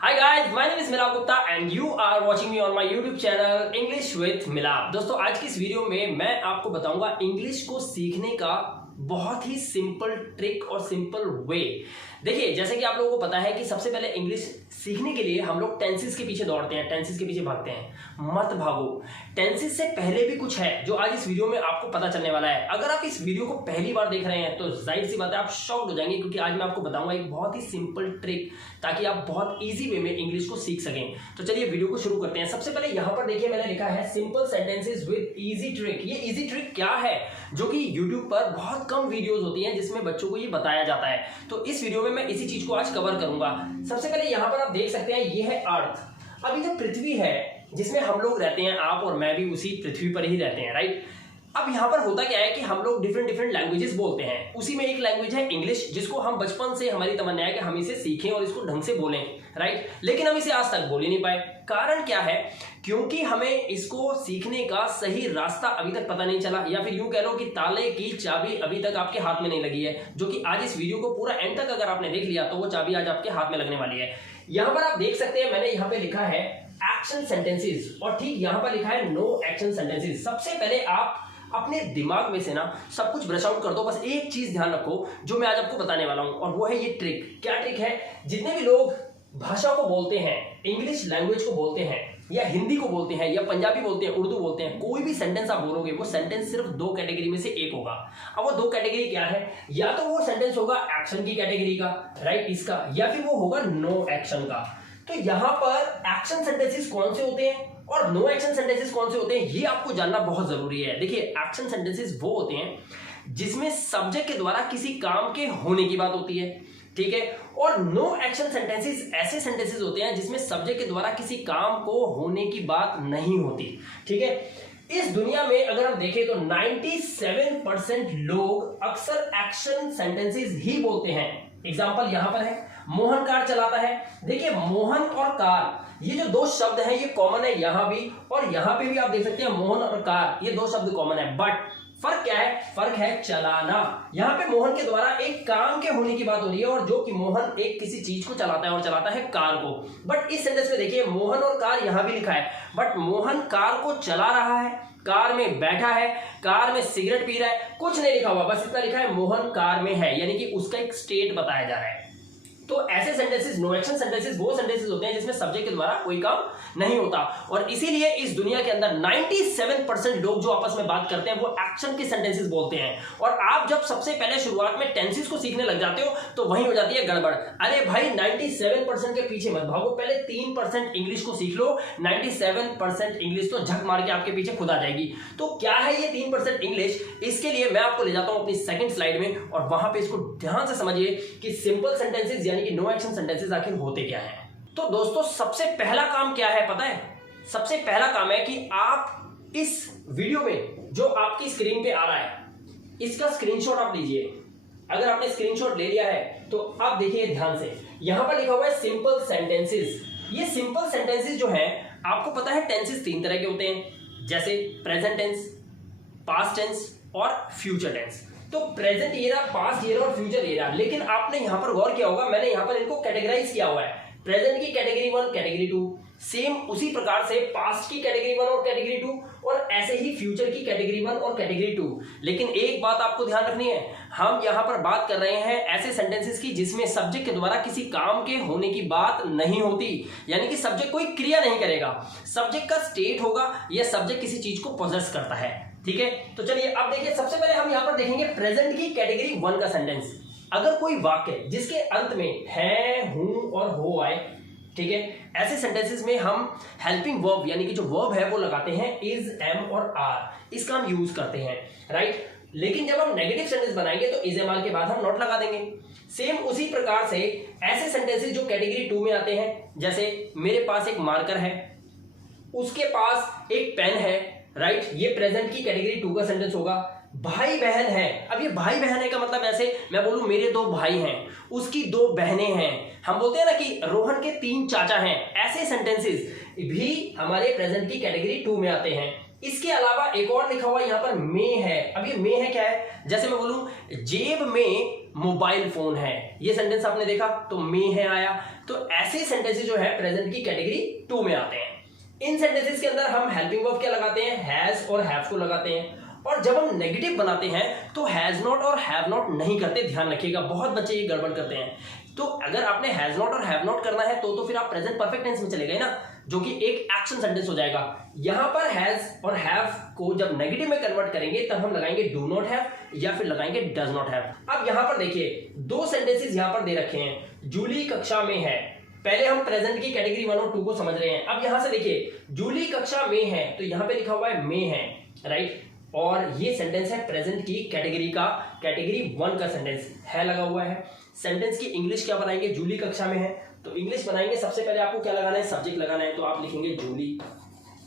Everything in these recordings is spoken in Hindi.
Hi guys, my name is मिलाप Gupta and you are watching me on my YouTube channel English with मिलाप। दोस्तों आज की इस वीडियो में मैं आपको बताऊंगा इंग्लिश को सीखने का बहुत ही सिंपल ट्रिक और सिंपल वे। देखिए जैसे कि आप लोगों को पता है कि सबसे पहले इंग्लिश सीखने के लिए हम लोग टेंसेस के पीछे दौड़ते हैं, टेंसेस के पीछे भागते हैं। मत भागो, टेंसेस से पहले भी कुछ है जो आज इस वीडियो में आपको पता चलने वाला है। अगर आप इस वीडियो को पहली बार देख रहे हैं तो जाहिर सी बात है आप शॉक्ड हो जाएंगे, क्योंकि आज मैं आपको बताऊंगा एक बहुत ही सिंपल ट्रिक ताकि आप बहुत ईजी वे में इंग्लिश को सीख सकें। तो चलिए वीडियो को शुरू करते हैं। सबसे पहले यहाँ पर देखिए मैंने लिखा है simple sentences with easy trick. ये इजी ट्रिक क्या है जो कि यूट्यूब पर बहुत कम वीडियोस होती हैं जिसमें बच्चों को ये बताया जाता है। तो इस वीडियो में मैं इसी चीज को आज कवर करूंगा। सबसे पहले यहाँ पर आप देख सकते हैं ये है अर्थ। अभी जो पृथ्वी है जिसमें हम लोग रहते हैं, आप और मैं भी उसी पृथ्वी पर ही रहते हैं, राइट। अब यहाँ पर होता क्या है कि हम लोग डिफरेंट लैंग्वेजेस बोलते हैं। उसी में एक लैंग्वेज है इंग्लिश, जिसको हम बचपन से हमारी तमन्ना है कि हम इसे सीखें और इसको ढंग से बोलें, राइट। लेकिन हम इसे आज तक बोल ही नहीं पाए। कारण क्या है? क्योंकि हमें इसको सीखने का सही रास्ता अभी तक पता नहीं चला, या फिर यूं कह लो कि ताले की चाबी अभी तक आपके हाथ में नहीं लगी है, जो कि आज इस वीडियो को पूरा एंड तक अगर आपने देख लिया तो वो चाबी आज आपके हाथ में लगने वाली है। यहां पर आप देख सकते हैं मैंने यहाँ पे लिखा है एक्शन सेंटेंसेस, और ठीक यहां पर लिखा है नो एक्शन सेंटेंसेस। सबसे पहले आप अपने दिमाग में से ना सब कुछ ब्रश आउट कर दो। बस एक चीज ध्यान रखो जो मैं आज आपको बताने वाला हूं, और वो है ये ट्रिक। क्या ट्रिक है? जितने भी लोग भाषा को बोलते हैं, इंग्लिश लैंग्वेज को बोलते हैं, या हिंदी को बोलते हैं, या पंजाबी बोलते हैं, उर्दू बोलते हैं, कोई भी सेंटेंस आप बोलोगे वो सेंटेंस सिर्फ दो कैटेगरी में से एक होगा। अब वो दो कैटेगरी क्या है? या तो वो सेंटेंस होगा एक्शन की कैटेगरी का, राइट, इसका, या फिर वो होगा नो एक्शन का। तो यहां पर एक्शन सेंटेंसेस कौन से होते हैं और नो एक्शन सेंटेंसेस कौन से होते हैं ये आपको जानना बहुत जरूरी है। देखिए एक्शन सेंटेंसेस वो होते हैं जिसमें सब्जेक्ट के द्वारा किसी काम के होने की बात होती है, ठीक है। और नो एक्शन सेंटेंसेस ऐसे सेंटेंसेस होते हैं जिसमें सब्जेक्ट के द्वारा किसी काम को होने की बात नहीं होती, ठीक है। इस दुनिया में अगर हम देखें तो 97% लोग अक्सर एक्शन सेंटेंसेस ही बोलते हैं। एग्जांपल यहां पर है, मोहन कार चलाता है। देखिए मोहन और कार ये जो दो शब्द हैं ये कॉमन है यहां भी, और यहां पे भी आप देख सकते हैं मोहन और कार ये दो शब्द कॉमन है। बट फर्क क्या है? फर्क है चलाना। यहाँ पे मोहन के द्वारा एक काम के होने की बात हो रही है, और जो कि मोहन एक किसी चीज को चलाता है और चलाता है कार को। बट इस सेंटेंस में देखिए मोहन और कार यहाँ भी लिखा है, बट मोहन कार को चला रहा है, कार में बैठा है, कार में सिगरेट पी रहा है, कुछ नहीं लिखा हुआ, बस इतना लिखा है मोहन कार में है, यानी कि उसका एक स्टेट बताया जा रहा है। तो ऐसे सेंटेंसेस नो एक्शन सेंटेंसेस वो सेंटेंसेस होते हैं जिसमें सब्जेक्ट के द्वारा कोई काम नहीं होता, और इसीलिए इस दुनिया के अंदर 97% लोग जो आपस में बात करते हैं वो एक्शन के सेंटेंसेस बोलते हैं। और आप जब सबसे पहले शुरुआत में टेंसेस को सीखने लग जाते हो तो वहीं हो जाती है गड़बड़। अरे भाई 97% के पीछे मत भागो, पहले 3% इंग्लिश को सीख लो। 97% इंग्लिश तो झक मार के आपके पीछे खुद आ जाएगी। तो क्या है ये 3% इंग्लिश? इसके लिए मैं आपको ले जाता हूं अपनी सेकंड स्लाइड में, और वहां पे इसको ध्यान से समझिए कि सिंपल सेंटेंसेस यानी कि नो एक्शन सेंटेंसेस आखिर होते क्या हैं। तो दोस्तों सबसे पहला काम क्या है पता है? सबसे पहला काम है कि आप इस वीडियो में जो आपकी स्क्रीन पे आ रहा है इसका स्क्रीनशॉट आप लीजिए। अगर आपने स्क्रीनशॉट ले लिया है तो आप देखिए ध्यान से, यहां पर लिखा हुआ है सिंपल सेंटेंसेस। ये सिंपल सेंटेंसेस जो है आपको पता है टेंसेस तीन तरह के होते हैं, जैसे प्रेजेंट टेंस, पास्ट टेंस और फ्यूचर टेंस। तो प्रेजेंट एरा, पास्ट एरा और फ्यूचर एरा। लेकिन आपने यहां पर गौर किया होगा मैंने यहां पर इनको कैटेगराइज किया हुआ है। प्रेजेंट की कैटेगरी 1, कैटेगरी 2, सेम उसी प्रकार से पास्ट की कैटेगरी 1 और कैटेगरी 2, और ऐसे ही फ्यूचर की कैटेगरी 1 और कैटेगरी 2। लेकिन एक बात आपको ध्यान रखनी है, हम यहां पर बात कर रहे हैं ऐसे सेंटेंसेस की जिसमें सब्जेक्ट के द्वारा किसी काम के होने की बात नहीं होती, यानी कि सब्जेक्ट कोई क्रिया नहीं करेगा, सब्जेक्ट का स्टेट होगा, या सब्जेक्ट किसी चीज को पोजेस करता है, ठीक है। तो चलिए अब देखिए, सबसे पहले हम यहां पर देखेंगे प्रेजेंट की कैटेगरी 1 का सेंटेंस। अगर कोई वाक्य जिसके अंत में है, हूं और हो आए, ठीक है, ऐसे सेंटेंसेस में हम हेल्पिंग वर्ब यानी कि जो वर्ब है वो लगाते हैं इज, एम और आर। इसका हम यूज करते हैं, राइट। लेकिन जब हम नेगेटिव सेंटेंस बनाएंगे तो इज, एम, आर के बाद हम नॉट लगा देंगे। सेम उसी प्रकार से ऐसे सेंटेंसेस जो कैटेगरी 2 में आते हैं, जैसे मेरे पास एक मार्कर है, उसके पास एक पेन है, राइट, ये प्रेजेंट की कैटेगरी 2 का सेंटेंस होगा। भाई बहन है, अब ये भाई बहन है का मतलब ऐसे मैं बोलूं मेरे 2 भाई हैं, उसकी 2 बहनें हैं, हम बोलते हैं ना कि रोहन के 3 चाचा हैं। ऐसे सेंटेंसेस भी हमारे प्रेजेंट की कैटेगरी 2 में आते हैं। इसके अलावा एक और लिखा हुआ यहाँ पर मे है। अब ये मे है क्या है? जैसे मैं बोलूं जेब में मोबाइल फोन है। ये सेंटेंस आपने देखा तो मे है आया। तो ऐसे सेंटेंसेस जो है प्रेजेंट की कैटेगरी 2 में आते हैं। इन सेंटेंसेस के अंदर हम हेल्पिंग वर्ब क्या लगाते हैं, हैज और हैव को लगाते हैं। और जब हम नेगेटिव बनाते हैं तो हैज नॉट और हैव नॉट नहीं करते, ध्यान रखिएगा, बहुत बच्चे ये गड़बड़ करते हैं। तो अगर आपने हैज नॉट और हैव नॉट करना है तो फिर आप प्रेजेंट परफेक्ट टेंस में चले गए ना, जो कि एक एक्शन सेंटेंस हो जाएगा। यहां पर हैज और हैव को जब नेगेटिव में कन्वर्ट करेंगे तब हम लगाएंगे डू नॉट हैव या फिर लगाएंगे डज नॉट हैव। अब यहां पर देखिए 2 सेंटेंसेस यहां पर दे रखे हैं। जूली कक्षा में है, पहले हम प्रेजेंट की कैटेगरी 1 और 2 को समझ रहे हैं। अब यहां से देखिए जूली कक्षा में है तो यहां पे लिखा हुआ है में है, राइट। और ये सेंटेंस है प्रेजेंट की कैटेगरी का, कैटेगरी 1 का सेंटेंस है लगा हुआ है। सेंटेंस की इंग्लिश क्या बनाएंगे, जूली कक्षा में है तो इंग्लिश बनाएंगे। सबसे पहले आपको क्या लगाना है, सब्जेक्ट लगाना है। तो आप लिखेंगे जूली,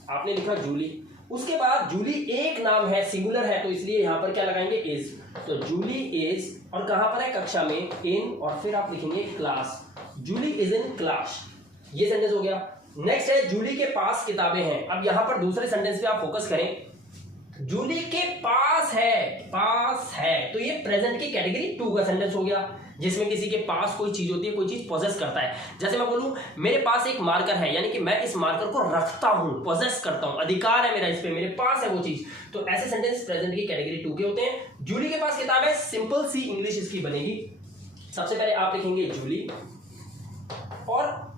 आपने लिखा जूली। उसके बाद जूली एक नाम है, सिंगुलर है, तो इसलिए यहां पर क्या लगाएंगे, इज। तो जूली इज, और कहां पर है, कक्षा में, इन, और फिर आप लिखेंगे class. Julie is in class, ये सेंटेंस हो गया। नेक्स्ट है जूली के पास किताबें हैं। अब यहां पर दूसरे सेंटेंस पे आप फोकस करें, जूली के पास है तो ये प्रेजेंट की कैटेगरी 2 का सेंटेंस हो गया, जिसमें किसी के पास कोई चीज होती है, कोई चीज पोजेस करता है। जैसे मैं बोलूं मेरे पास एक मार्कर है, यानी कि मैं इस मार्कर को रखता हूं, पोजेस करता हूं, अधिकार है मेरा इस पे, मेरे पास है वो चीज। तो ऐसे सेंटेंस प्रेजेंट की कैटेगरी 2 के होते हैं। जूली के पास किताब है, सिंपल सी इंग्लिश इसकी बनेगी। सबसे पहले आप लिखेंगे जूली, और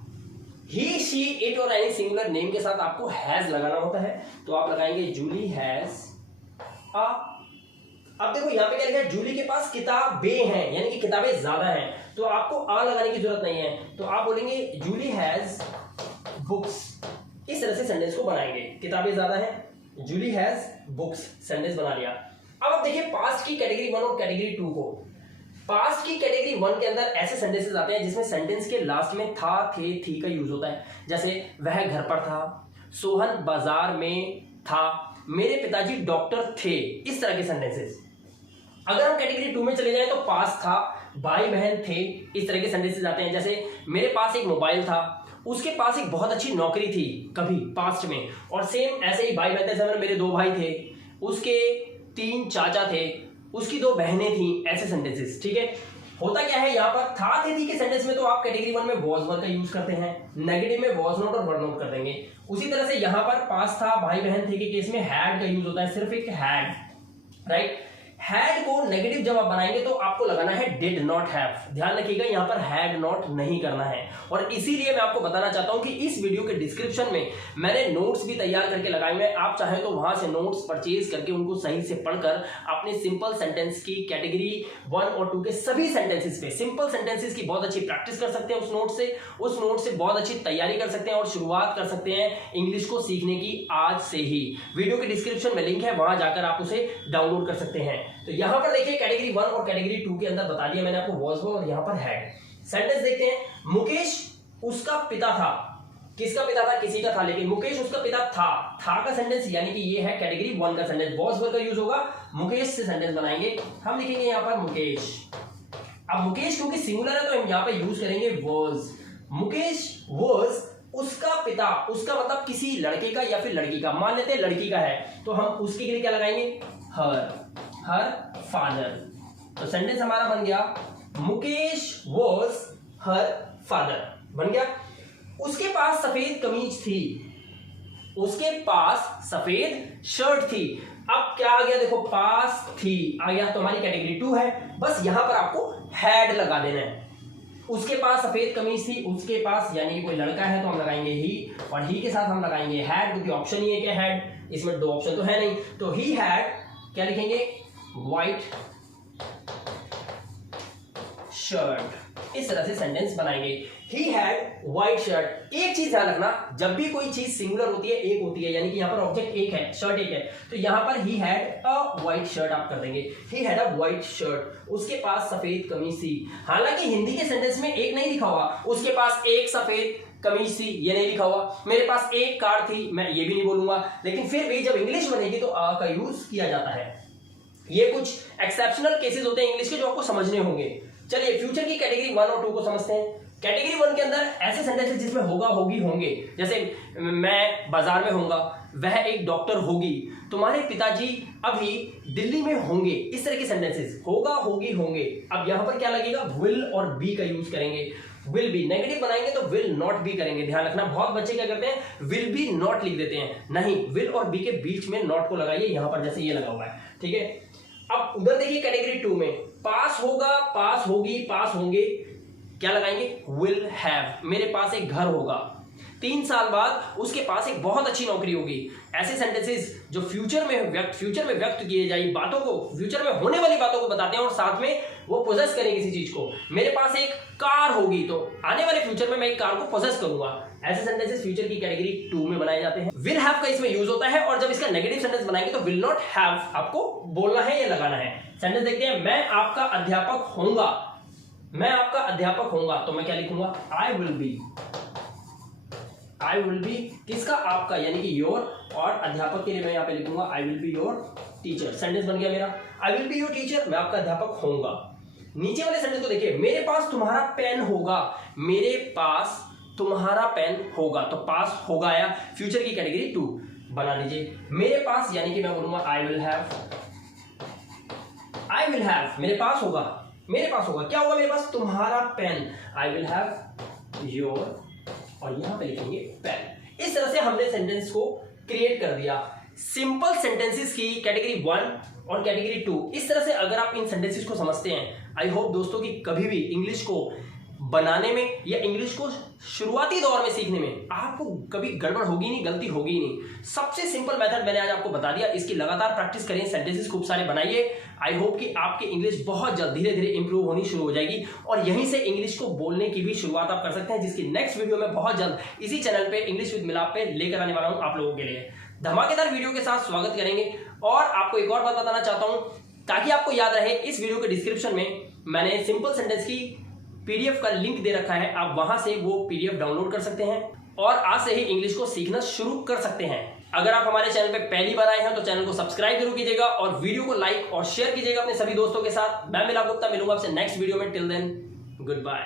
ही, शी, इट और एनी सिंगुलर नेम के साथ आपको हैज लगाना होता है। तो आप लगाएंगे जूली हैज अ। अब देखो यहां पे क्या लिखा है, जूली के पास किताबें हैं, यानी कि किताबें ज्यादा हैं, तो आपको आ लगाने की जरूरत नहीं है। तो आप बोलेंगे जूली हैज बुक्स। इस तरह से सेंटेंस को बनाएंगे, किताबें ज्यादा हैं, जूली हैज बुक्स, सेंटेंस बना लिया। अब आप देखिए पास्ट की कैटेगरी 1 और कैटेगरी 2 को। पास्ट की कैटेगरी 1 के अंदर ऐसे सेंटेंसेस आते हैं जिसमें सेंटेंस के लास्ट में था, थे, थी का यूज होता है। जैसे वह घर पर था, सोहन बाजार में था, मेरे पिताजी डॉक्टर थे, इस तरह के सेंटेंसेस। अगर हम कैटेगरी 2 में चले जाएं तो पास था, भाई बहन थे, इस तरह के सेंटेंसेस आते हैं। जैसे मेरे पास एक मोबाइल था, उसके पास एक बहुत अच्छी नौकरी थी कभी पास्ट में, और सेम ऐसे ही भाई बहन थे, जैसे मेरे 2 भाई थे, उसके 3 चाचा थे, उसकी 2 बहनें थी, ऐसे सेंटेंसेस, ठीक है। होता क्या है यहाँ पर, था, थे, थी के सेंटेंस में तो आप कैटेगरी 1 में वॉज वर का यूज करते हैं, नेगेटिव में वॉज नॉट और वर नॉट कर देंगे। उसी तरह से यहाँ पर पास था, भाई बहन थे के केस में हैड का यूज होता है, सिर्फ एक हैड, राइट। हैड को नेगेटिव जब आप बनाएंगे तो आपको लगाना है डिड नॉट हैव। ध्यान रखिएगा यहाँ पर हैड नॉट नहीं करना है। और इसीलिए मैं आपको बताना चाहता हूं कि इस वीडियो के डिस्क्रिप्शन में मैंने नोट्स भी तैयार करके लगाए हुए हैं। आप चाहें तो वहां से नोट्स परचेज करके उनको सही से पढ़कर अपने सिंपल सेंटेंस की कैटेगरी 1 और 2 के सभी सेंटेंसेस पे, सिंपल सेंटेंसेस की बहुत अच्छी प्रैक्टिस कर सकते हैं। उस नोट से बहुत अच्छी तैयारी कर सकते हैं और शुरुआत कर सकते हैं इंग्लिश को सीखने की आज से ही। वीडियो के डिस्क्रिप्शन में लिंक है, वहां जाकर आप उसे डाउनलोड कर सकते हैं। तो यहां पर देखिए कैटेगरी 1 और कैटेगरी 2 के अंदर बता दिया मैंने आपको वॉज वर, और यहां पर हैड। सेंटेंस देखते हैं, मुकेश उसका पिता था, किसका पिता था, किसी का था, लेकिन मुकेश उसका पिता था का सेंटेंस, यानी कि ये है कैटेगरी 1 का सेंटेंस। वॉज वर का यूज होगा, मुकेश से सेंटेंस बनाएंगे, हम लिखेंगे यहां पर मुकेश। अब मुकेश क्योंकि सिंगुलर है तो हम यहां पर यूज करेंगे वॉज। मुकेश वॉज उसका पिता, उसका मतलब किसी लड़के का या फिर लड़की का, मान लेते हैं लड़की का है तो हम उसके लिए क्या लगाएंगे, हर फादर। तो सेंटेंस हमारा बन गया मुकेश वॉज हर फादर, बन गया। उसके पास सफेद कमीज थी, उसके पास सफेद शर्ट थी। अब क्या आ गया, देखो पास थी आ गया तो हमारी कैटेगरी 2 है। बस यहां पर आपको हैड लगा देना है। उसके पास सफेद कमीज थी, उसके पास यानी कि कोई लड़का है तो हम लगाएंगे ही, और ही के साथ हम लगाएंगे हैड, क्योंकि ऑप्शन ही है क्या हैड, इसमें 2 ऑप्शन तो है नहीं। तो ही हैड क्या लिखेंगे, व्हाइट शर्ट। इस तरह से सेंटेंस बनाएंगे, ही हैड व्हाइट शर्ट। एक चीज ध्यान रखना, जब भी कोई चीज सिंगुलर होती है, एक होती है, यानी कि यहां पर ऑब्जेक्ट एक है, शर्ट एक है, तो यहां पर he had a white shirt आप कर देंगे, he had a white shirt. उसके पास सफेद कमीज थी, हालांकि हिंदी के सेंटेंस में एक नहीं लिखा हुआ, उसके पास एक सफेद कमीज थी, ये नहीं लिखा हुआ। मेरे पास एक कार थी, मैं ये भी नहीं बोलूंगा, लेकिन फिर भी जब इंग्लिश बनेगी तो आ का यूज किया जाता है। ये कुछ एक्सेप्शनल केसेस होते हैं इंग्लिश के जो आपको समझने होंगे। चलिए फ्यूचर की कैटेगरी 1 और 2 को समझते हैं। कैटेगरी 1 के अंदर ऐसे सेंटेंसेस जिसमें होगा, होगी, होंगे, जैसे मैं बाजार में होऊंगा, वह एक डॉक्टर होगी, तुम्हारे पिताजी अभी दिल्ली में होंगे, इस तरह के सेंटेंसेस होगा, होगी, होंगे। अब यहां पर क्या लगेगा, विल और बी का यूज करेंगे। विल बी नेगेटिव बनाएंगे तो विल नॉट बी करेंगे। ध्यान रखना, बहुत बच्चे क्या करते हैं, विल बी नॉट लिख देते हैं। नहीं, विल और बी के बीच में नॉट को लगाइए, यहां पर जैसे ये लगा हुआ है, ठीक है। अब उधर देखिए कैटेगरी 2 में पास होगा, पास होगी, पास होंगे, क्या लगाएंगे, विल हैव। मेरे पास एक घर होगा, 3 साल बाद उसके पास एक बहुत अच्छी नौकरी होगी। ऐसे सेंटेंसेस जो फ्यूचर में व्यक्त किए जाए बातों को, फ्यूचर में होने वाली बातों को बताते हैं और साथ में वो पोजेस करें किसी चीज को। मेरे पास एक कार होगी तो आने वाले फ्यूचर में मैं एक कार को पोजेस करूंगा। ऐसे सेंटेंसेस फ्यूचर की कैटेगरी 2 में बनाए जाते हैं। विल हैव का इसमें यूज होता है और जब इसका नेगेटिव सेंटेंस बनाएंगे तो विल नॉट हैव आपको बोलना है या लगाना है। सेंटेंस देखते हैं, मैं आपका अध्यापक होऊंगा, मैं आपका अध्यापक होऊंगा, तो मैं क्या लिखूंगा, I will be. I will be किसका, आपका, यानी कि योर, और अध्यापक के लिए मैं यहां पे लिखूंगा I will be your teacher. Sentence बन गया मेरा, I will be your teacher, मैं आपका अध्यापक होऊंगा। नीचे वाले सेंटेंस को देखिए, मेरे पास तुम्हारा पेन होगा, मेरे पास तुम्हारा पेन होगा, तो पास होगा आया, फ्यूचर की कैटेगरी 2 बना लीजिए। मेरे पास यानी कि मैं बोलूंगा आई will have, I will have, मेरे पास होगा, मेरे पास होगा, क्या होगा मेरे पास, तुम्हारा pen, I will have your, और यहां पे लिखेंगे पेन। इस तरह से हमने सेंटेंस को क्रिएट कर दिया। सिंपल सेंटेंसेस की कैटेगरी 1 और कैटेगरी 2, इस तरह से अगर आप इन सेंटेंसेस को समझते हैं, आई होप दोस्तों कि कभी भी इंग्लिश को बनाने में या इंग्लिश को शुरुआती दौर में सीखने में आपको कभी गड़बड़ होगी नहीं, गलती होगी नहीं। सबसे सिंपल मेथड मैंने आज आपको बता दिया, इसकी लगातार प्रैक्टिस करें, सेंटेंसेस खूब सारे बनाइए। आई होप कि आपकी इंग्लिश बहुत जल्द धीरे धीरे इंप्रूव होनी शुरू हो जाएगी और यहीं से इंग्लिश को बोलने की भी शुरुआत आप कर सकते हैं, जिसकी नेक्स्ट वीडियो में बहुत जल्द इसी चैनल पे इंग्लिश विद मिलाप पे लेकर आने वाला हूं आप लोगों के लिए। धमाकेदार वीडियो के साथ स्वागत करेंगे। और आपको एक और बात बताना चाहता हूं ताकि आपको याद रहे, इस वीडियो के डिस्क्रिप्शन में मैंने सिंपल सेंटेंस की पीडीएफ का लिंक दे रखा है, आप वहां से वो पीडीएफ डाउनलोड कर सकते हैं और आज से ही इंग्लिश को सीखना शुरू कर सकते हैं। अगर आप हमारे चैनल पे पहली बार आए हैं तो चैनल को सब्सक्राइब जरूर कीजिएगा और वीडियो को लाइक और शेयर कीजिएगा अपने सभी दोस्तों के साथ। मैं मिलाप गुप्ता मिलूंगा आपसे नेक्स्ट वीडियो में। Till then, good bye.